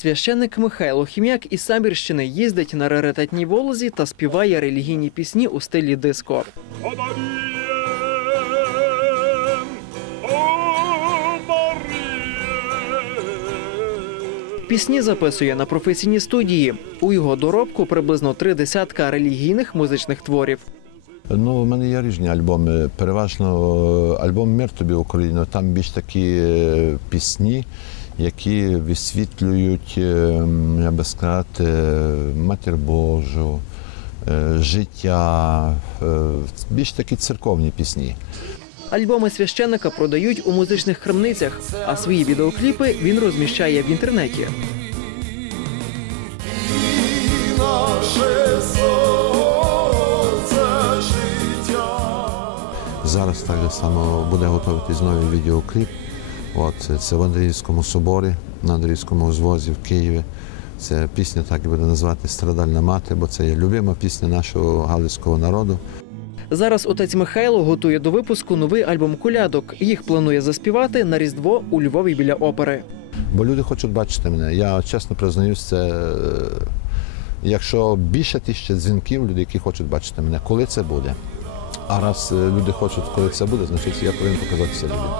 Священник Михайло Хім'як із Самбірщини їздить на раритетній волозі та співає релігійні пісні у стилі диско. Пісні записує на професійній студії. У його доробку приблизно три десятка релігійних музичних творів. Ну, в мене є різні альбоми. Переважно е, альбом Мир тобі Україно. Там більш такі е, пісні, які висвітлюють, е, я би сказати, матір Божу, е, життя, е, більш такі церковні пісні. Альбоми священника продають у музичних крамницях, а свої відеокліпи він розміщає в інтернеті. Зараз так само буде готуватись новий відеокліп. От, це, в Андріївському соборі, на Андріївському узвозі в Києві. Це пісня так і буде називати Страдальна мати, бо це є любима пісня нашого галицького народу. Зараз отець Михайло готує до випуску новий альбом колядок. Їх планує заспівати на Різдво у Львові біля опери. Бо люди хочуть бачити мене. Я чесно признаюсь, це е, якщо більше тисячі дзвінків, люди, які хочуть бачити мене, коли це буде. А раз е, люди хочуть, коли це буде, значить я повинен показатися людям.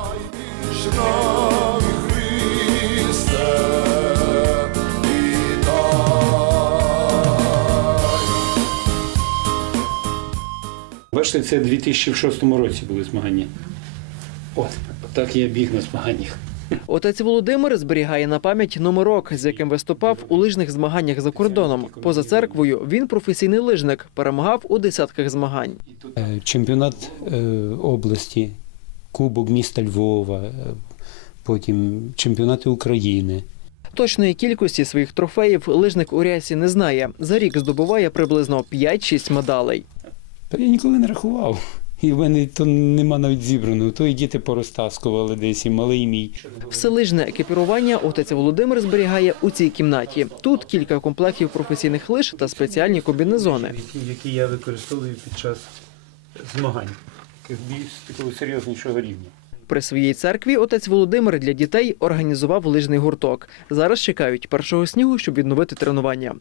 Бачите, це в 2006 році були змагання. От, так я біг на змаганнях. Отець Володимир зберігає на пам'ять номерок, з яким виступав у лижних змаганнях за кордоном. Поза церквою він професійний лижник, перемагав у десятках змагань. Е, Чемпіонат е, області, Кубок міста Львова, е, потім чемпіонати України. Точної кількості своїх трофеїв лижник у рясі не знає. За рік здобуває приблизно 5-6 медалей. Та я ніколи не рахував. І в мене то нема навіть зібраного. То і діти порозтаскували десь, і малий мій. Все лижне екіпірування отець Володимир зберігає у цій кімнаті. Тут кілька комплектів професійних лиж та спеціальні комбінезони. Які я використовую під час змагань. Більш такого серйознішого рівня. При своїй церкві отець Володимир для дітей організував лижний гурток. Зараз чекають першого снігу, щоб відновити тренування.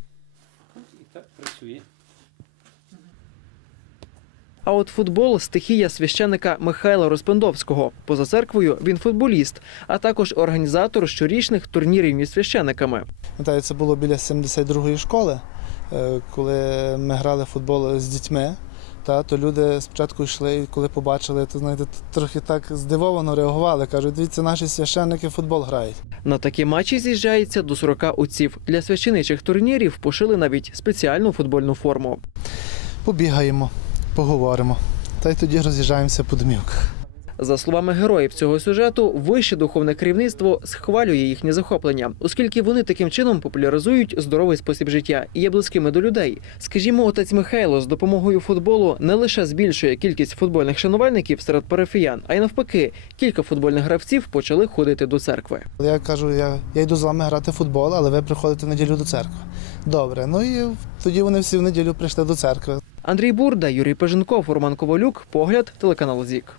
І так працює. А от футбол стихія священика Михайла Розпендовського. Поза церквою він футболіст, а також організатор щорічних турнірів між священиками. Пам'ятаю, це було біля 72-ї школи, е, коли ми грали в футбол з дітьми. Та, то люди спочатку йшли, і коли побачили, то знаєте, трохи так здивовано реагували. Кажуть, дивіться, наші священники в футбол грають. На такі матчі з'їжджається до 40 отців. Для священичих турнірів пошили навіть спеціальну футбольну форму. Побігаємо, поговоримо. Та й тоді роз'їжджаємося по домівках. За словами героїв цього сюжету, вище духовне керівництво схвалює їхнє захоплення, оскільки вони таким чином популяризують здоровий спосіб життя і є близькими до людей. Скажімо, отець Михайло з допомогою футболу не лише збільшує кількість футбольних шанувальників серед парафіян, а й навпаки, кілька футбольних гравців почали ходити до церкви. Я кажу, я, я йду з вами грати в футбол, але ви приходите в неділю до церкви. Добре, ну і тоді вони всі в неділю прийшли до церкви. Андрій Бурда, Юрій Пеженков, Роман Ковалюк, погляд, телеканал ЗІК.